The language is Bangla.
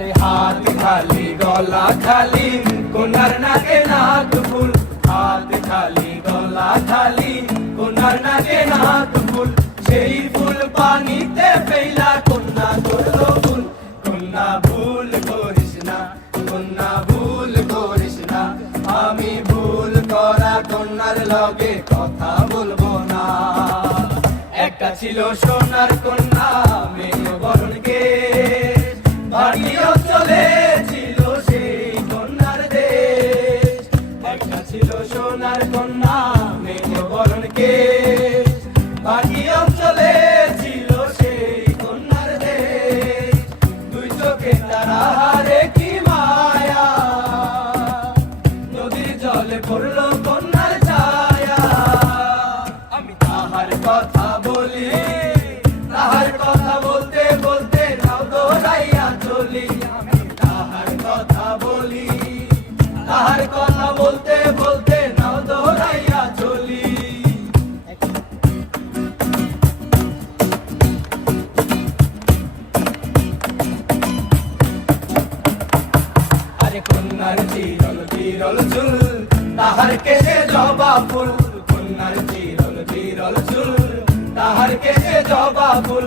আরে হাত খালি গলা খালি কোনার নাকে নাক ফুল, হাত খালি গলা খালি কোনার নাকে নাক ফুল, সেই ফুল পানিতে ফেলা কন্যা করলো ভুল। কন্যা ভুল করিস না, কন্যা ভুল করিস না, আমি ভুল করা কন্যার লগে কথা বলবো না। একটা ছিল সোনার কন্যা মেয়ে বরণ কেশ, বাড়ি অঞ্চলে ছিল সেই কন্যার দেশ। একটা ছিল সোনার কন্যা মেয়ে বরণ কেশ, বাড়ি অঞ্চলে ছিল সেই কন্যার দেশ। দুই চোখে তারা হারে কি মায়া, নদীর জলে পড়লো কন্যার ছায়া। আমি তাহার কথা বলি, তাহার কথা বলতে বলতে নাও দৌড়াইয়া চলি। আমি তাহার কথা বলি, তাহার কথা বলতে বলতে নাও দৌড়াইয়া চলি। আরে কন্যার চিরল চিরল চুল, তাহার কেশে জবা ফুল, কন্যার চিরল চিরল চুল, তাহার কেশে জবা ফুল।